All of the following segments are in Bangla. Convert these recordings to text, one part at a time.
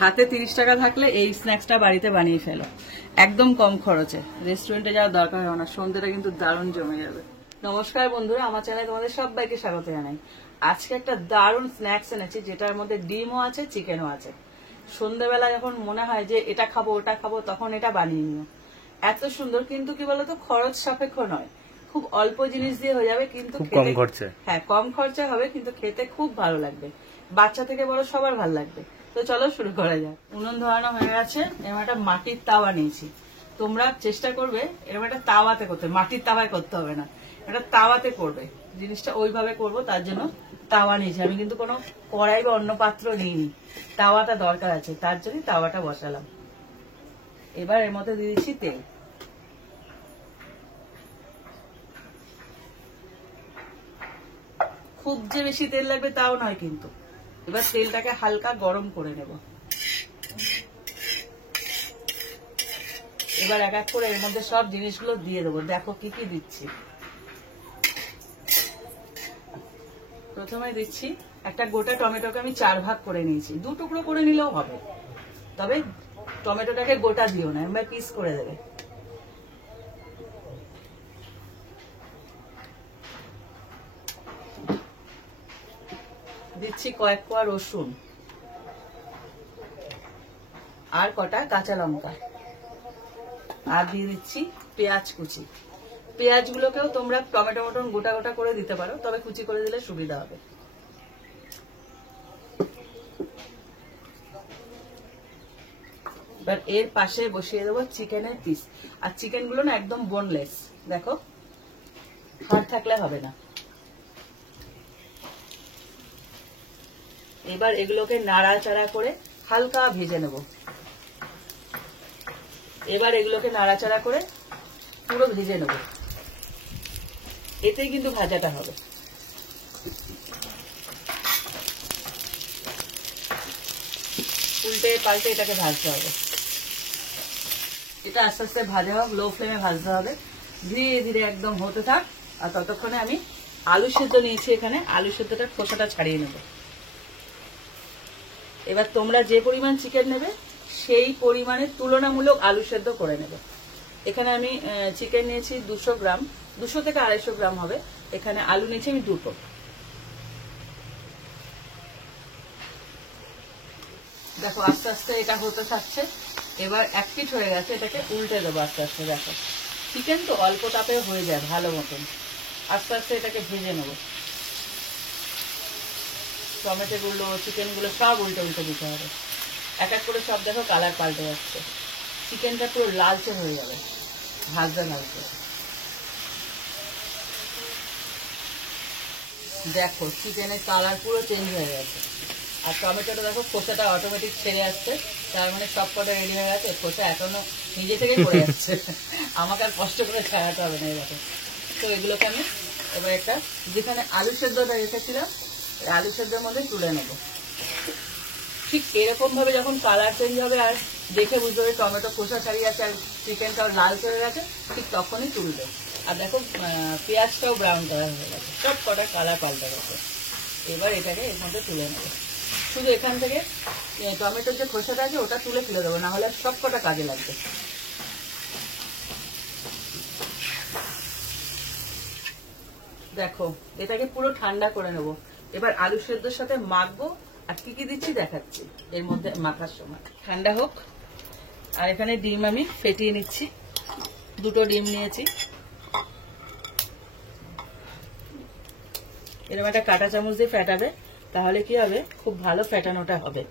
হাতে 30 টাকা থাকলে এই স্ন্যাক্সটা বাড়িতে বানিয়ে ফেলো, একদম কম খরচে। রেস্টুরেন্টে যাওয়ার দরকার হয় না, সন্ধ্যেটা কিন্তু দারুণ জমে যাবে। নমস্কার বন্ধুরা, আমার চ্যানেলে তোমাদের সবাইকে স্বাগত জানাই। আজকে একটা দারুণ স্ন্যাক্স এনেছি, যেটার মধ্যে ডিমও আছে, চিকেনও আছে। সন্ধ্যেবেলা যখন মনে হয় যে এটা খাবো ওটা খাবো, তখন এটা বানিয়ে নিও। এত সুন্দর, কিন্তু কি বলতো, খরচ সাপেক্ষ নয়, খুব অল্প জিনিস দিয়ে হয়ে যাবে, কিন্তু কম খরচে। হ্যাঁ, কম খরচা হবে, কিন্তু খেতে খুব ভালো লাগবে, বাচ্চা থেকে বড় সবার ভালো লাগবে। তো চলো শুরু করা যাক। উনুন ধরানো হয়ে গেছে, এবার একটা মাটির তাওয়া নিয়েছি। তোমরা চেষ্টা করবে এরকম একটা তাওয়াতে করতে, মাটির তাওয়ায় করতে হবে না, একটা তাওয়াতে করবে। জিনিসটা ওইভাবে করবো, তার জন্য তাওয়া নিয়েছি। আমি কিন্তু কোনো কড়াই বা অন্য পাত্র নিইনি, তাওয়াটা দরকার আছে, তার জন্য তাওয়াটা বসালাম। এবার এর মধ্যে দিয়ে দিচ্ছি তেল। খুব যে বেশি তেল লাগবে তাও নয় কিন্তু। এবার তেলটাকে হালকা গরম করে নেব। এবার এক এক করে এর মধ্যে সব জিনিসগুলো দিয়ে দেবো। দেখো কি কি দিচ্ছি। প্রথমে দিচ্ছি একটা গোটা টমেটোকে আমি 4 ভাগ করে নিয়েছি, 2 টুকরো করে নিলেও হবে, তবে টমেটোটাকে গোটা দিও না, এবার পিস করে দেবে। দিচ্ছি কয়েক কোয়া রসুন আর কটা কাঁচা লঙ্কা, আর দিয়ে দিচ্ছি পেঁয়াজ কুচি। পেঁয়াজগুলোকেও তোমরা টমেটো মটন গোটা গোটা করে দিতে পারো, তবে কুচি করে দিলে সুবিধা হবে। এবার এর পাশে বসিয়ে দেবো চিকেনের পিস। আর চিকেন গুলো না একদম বোনলেস, দেখো হাড় থাকলে হবে না। এবার এগুলোকে নাড়াচাড়া করে হালকা ভেজে নেব। এবার এগুলোকে নাড়াচাড়া করে পুরো ভেজে নেব, এতেই কিন্তু ভাজাটা হবে। উল্টে পাল্টে এটাকে ভাজতে হবে। এটা আস্তে আস্তে ভাজা হোক, লো ফ্লেমে ভাজতে হবে, ধীরে ধীরে একদম হতে থাক। আর ততক্ষণে আমি আলু সেদ্ধ নিয়েছি, এখানে আলু সেদ্ধটা খোসাটা ছাড়িয়ে নেব। এবার তোমরা যে পরিমাণ চিকেন নেবে সেই পরিমাণে তুলনামূলক আলু সেদ্ধ করে নেবে। এখানে আমি চিকেন নিয়েছি 200 গ্রাম, 200 থেকে 250 গ্রাম হবে। এখানে আলু নিয়েছি আমি 2টো। দেখো আস্তে আস্তে এটা হতে থাকছে। এবার 1 পিঠ হয়ে গেছে, এটাকে উল্টে দেবো আস্তে আস্তে। দেখো চিকেন তো অল্প তাপে হয়ে যায় ভালো মতন। আস্তে আস্তে এটাকে ভেজে নেব। টমেটো গুলো, চিকেন গুলো সব উল্টে উল্টে দিতে হবে। এক এক করে সব দেখো কালার পাল্টে যাচ্ছে। চিকেনটা পুরো লালচে হয়ে যাবে ভাজতে ভাজতে। দেখো চিকেনের কালার পুরো চেঞ্জ হয়ে গেছে। আর টমেটোটা দেখো খোসাটা অটোমেটিক ছেড়ে আসছে, তার মানে সব কটা রেডি হয়ে গেছে। খোসা এখনো নিজে থেকে পড়ে যাচ্ছে, আমাকে আর কষ্ট করে ছাড়াতে হবে না। এরকম তো এগুলোকে আমি এবার একটা, যেখানে আলু সেদ্ধটা রেখেছিলাম আলু সেদ্ধের মধ্যে তুলে নেব। ঠিক এরকম ভাবে যখন কালার চেঞ্জ হবে আর দেখে বুঝতে হবে টমেটো খোসা ছাড়িয়ে আছে আর চিকেনটাও লাল হয়ে গেছে, ঠিক তখনই তুলবে। আর দেখো পেঁয়াজটাও ব্রাউন কালার হয়ে গেছে, সব কটা কালার পাল্টে গেছে। এবার এটাকে এর মধ্যে তুলে নেবো। শুধু এখান থেকে টমেটোর যে খোসাটা আছে ওটা তুলে ফেলে দেবো, না হলে সব কটা কাজে লাগবে। দেখো এটাকে পুরো ঠান্ডা করে নেব। এবার আলু সেদ্ধর সাথে মাখবো। আর কি কি দিচ্ছি দেখাচ্ছি এর মধ্যে মাখার সময়। ঠান্ডা হোক। আর এখানে ডিম আমি ফেটিয়ে নিচ্ছি, 2টো ডিম নিয়েছি। এরকম একটা কাঁটা চামচ দিয়ে ফেটাবে, তাহলে কি হবে, খুব ভালো ফেটানোটা হবে।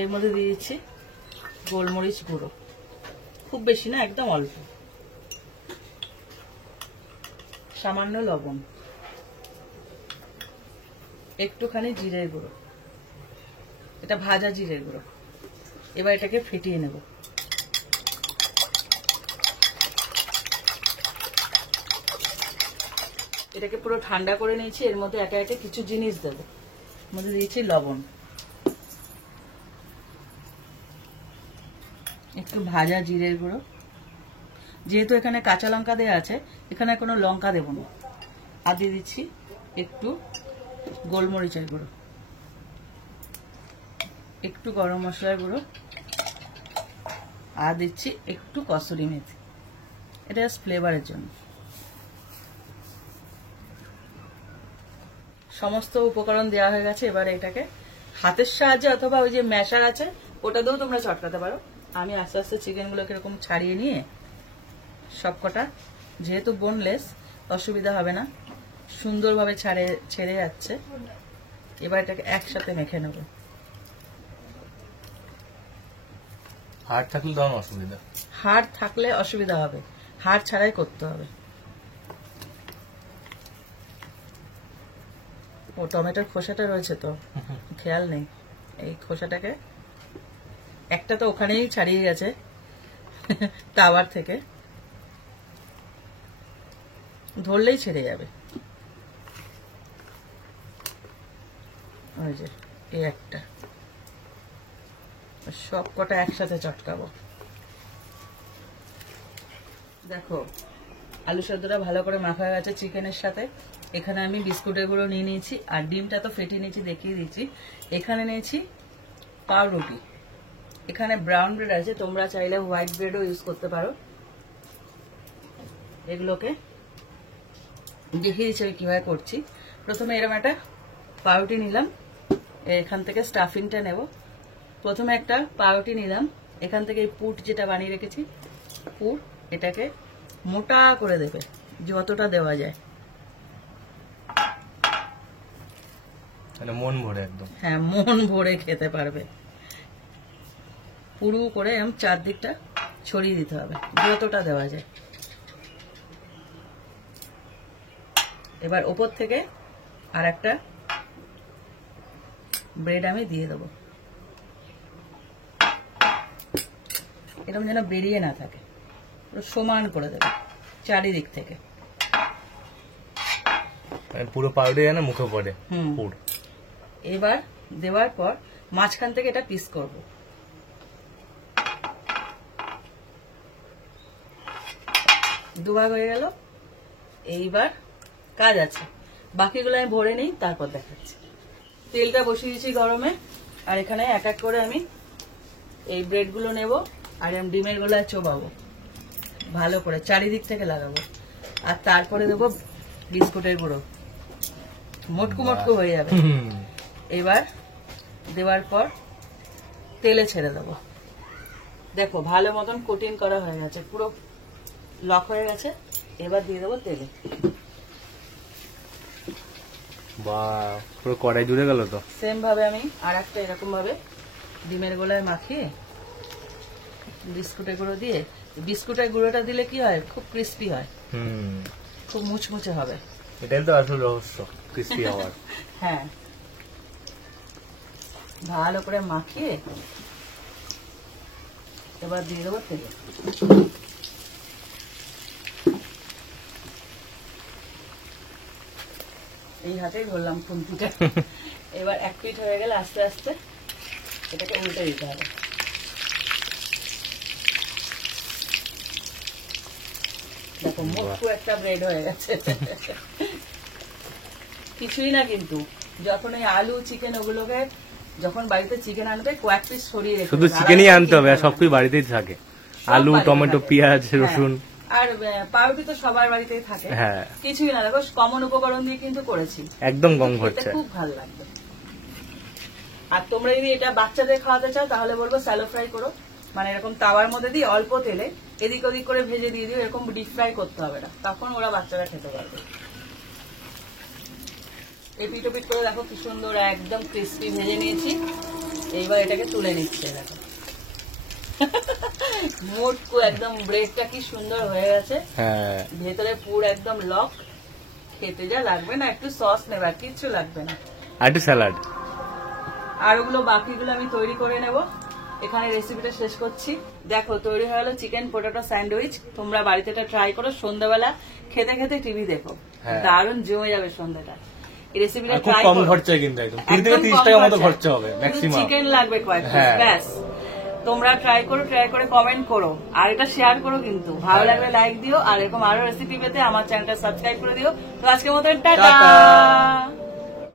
এর মধ্যে দিয়ে দিচ্ছি গোলমরিচ গুঁড়ো, খুব বেশি না, একদম অল্প। সামান্য লবণ, একটুখানি জিরের গুঁড়ো, এটা ভাজা জিরের গুঁড়ো। এবার এটাকে ফেটিয়ে নেব। এটাকে পুরো ঠান্ডা করে নিয়েছি। এর মধ্যে একে একে কিছু জিনিস দেবো। এর মধ্যে দিয়েছি লবণ, একটু ভাজা জিরের গুঁড়ো, যেহেতু এখানে কাঁচা লঙ্কা দেওয়া আছে, এখানে কোনো লঙ্কা দেবো না, আর দিয়ে দিচ্ছি একটু গোলমরিচের গুঁড়ো, একটু গরম মশলার গুঁড়ো, আর দিচ্ছি একটু কসুরি মেথি, এটা ফ্লেভারের জন্য। সমস্ত উপকরণ দেওয়া হয়ে গেছে। এবারে এটাকে হাতের সাহায্যে অথবা ওই যে ম্যাশার আছে ওটা দিয়েও তোমরা চটকাতে পারো। আমি আস্তে আস্তে চিকেনগুলোকে এরকম ছাড়িয়ে নিয়ে সবকটা, যেহেতু বোনলেস অসুবিধা হবে না, সুন্দরভাবে ছেড়ে যাচ্ছে। এবার এটাকে একসাথে মেখে নেব। হাড় থাকলে তখন অসুবিধা, হাড় থাকলে অসুবিধা হবে, হাড় ছাড়াই করতে হবে। ও টমেটোর খোসাটা রয়েছে তো খেয়াল নেই, এই খোসাটাকে একটা তো ওখানেই ছাড়িয়ে গেছে তাওয়ার থেকে, ধরলেই ছেড়ে যাবে। ওই যে এই একটা, সব কটা একসাথে চটকাবো। দেখো আলু সেদ্ধটা ভালো করে মাখা হয়ে গেছে চিকেনের সাথে। এখানে আমি বিস্কুটের গুঁড়ো নিয়ে নিয়েছি, আর ডিমটা তো ফেটিয়ে নিয়েছি, দেখিয়ে দিচ্ছি। এখানে নিয়েছি পাউরুটি, এখানে ব্রাউন ব্রেড আছে, তোমরা চাইলে হোয়াইট ব্রেডও ইউজ করতে পারো। এগুলোকে দেখিয়ে দিচ্ছি আমি কিভাবে করছি। প্রথমে এরকম একটা পাউরুটি নিলাম, এখান থেকে স্টাফিংটা নেব। প্রথমে একটা পাউরুটি নিলাম, এখান থেকে এই পুট যেটা বানিয়ে রেখেছি, পুর এটাকে মোটা করে দেবে যতটা দেওয়া যায়। মন ভরে একদম, হ্যাঁ মন ভরে খেতে পারবে। পুরু করে এরকম চারদিকটা ছড়িয়ে দিতে হবে যতটা দেওয়া যায়। এবার ওপর থেকে আর একটা ব্রেড আমি দিয়ে দেবো, এরকম যেন বেরিয়ে না থাকে, পুরো সমান করে দেবে চারিদিক থেকে। পুরো পাউডার যেন মুখে পড়ে। এবার দেওয়ার পর মাঝখান থেকে এটা পিস করব। দুভাগ হয়ে গেল। এইবার কাজ আছে, বাকিগুলো আমি ভরে নিই, তারপর দেখাচ্ছি। তেলটা বসিয়ে দিয়েছি গরমে, আর এখানে এক এক করে আমি এই ব্রেডগুলো নেব, আর আমি ডিমের গোলায় চোবাবো ভালো করে, চারিদিক থেকে লাগাবো। আর তারপরে দেবো বিস্কুটের গুঁড়ো, মোটকু মোটকু হয়ে যাবে। এবার দেওয়ার পর তেলে ছেড়ে দেবো। দেখো ভালো মতন কোটিং করা হয়ে গেছে, পুরো লক হয়ে গেছে। এবার দিয়ে দেবো তেলে। বাহ, পুরো কড়াই জুড়ে গেল তো। সেম ভাবে আমি আর একটা এরকম ভাবে ডিমের গোলায় মাখিয়ে বিস্কুটের গুঁড়ো দিয়ে, বিস্কুটের গুঁড়োটা দিলে কি হয়, খুব ক্রিস্পি হয়, খুব মুচমুচে হবে। এটাই তো আসল রহস্য, ক্রিস্পি হওয়ার। হ্যাঁ, ভালো করে মাখিয়ে এবার দিয়ে দেবো তেলে। এই হাতেই ধরলাম খুন্তিটা। এবার এক পিঠ হয়ে গেলে আস্তে আস্তে এটাকে উল্টে দিতে হবে। দেখো মোটকু একটা ব্রেড হয়ে গেছে। কিছুই না, কিন্তু যখন ওই আলু চিকেন ওগুলোকে যখন বাড়িতে চিকেন আনবে কয়েক পিস সরিয়ে রেখে, শুধু চিকেনই আনতে হবে, আর সবকিছু বাড়িতেই থাকে, আলু টমেটো পেঁয়াজ রসুন। আর পাউরুটি তো সবার বাড়িতেই থাকে। হ্যাঁ, কিছুই না, দেখো কমন উপকরণ দিয়ে কিন্তু করেছি, একদম কম খরচা, খুব ভালো লাগবে। আর তোমরা যদি এটা বাচ্চাদের খাওয়াতে চাও তাহলে বলবো স্যালো ফ্রাই করো, মানে এরকম তাওয়ার মধ্যে দিয়ে অল্প তেলে এদিক ওদিক করে ভেজে দিয়ে দিও, এরকম ডিপ ফ্রাই করতে হবে না, তখন ওরা বাচ্চারা খেতে পারবে। এই পিঠ পিঠ করে দেখো কি সুন্দর একদম ক্রিস্পি ভেজে নিয়েছি। এইবার এটাকে তুলে নিচ্ছে, দেখো মোটকু একদম ব্রেডটা কি সুন্দর হয়ে গেছে, ভেতরে পুরো একদম লক। খেতে যা লাগবে না, একটু সস নেবে, আর কিচ্ছু লাগবে না, আর একটু স্যালাড। আর ওগুলো বাকিগুলো আমি তৈরি করে নেব। এখানে রেসিপিটা শেষ করছি। দেখো তৈরি হয়ে গেল চিকেন পটেটো স্যান্ডউইচ। তোমরা বাড়িতে এটা ট্রাই করো, সন্ধ্যাবেলা খেতে খেতে টিভি দেখো, দারুণ জমে যাবে সন্ধ্যাটা। এই রেসিপিটা ট্রাই করো, কম খরচায়, কিন্তু একদম 20 থেকে 30 টাকা মতো খরচা হবে ম্যাক্সিমাম। চিকেন লাগবে কয়েক পিস, ব্যাস তোমরা ট্রাই করে কমেন্ট করো, আর এটা শেয়ার করো কিন্তু, ভালো লাগলে লাইক দিও, আর এরকম আরো রেসিপি পেতে আমার চ্যানেলটা সাবস্ক্রাইব করে দিও। তো আজকের মতো টাটা।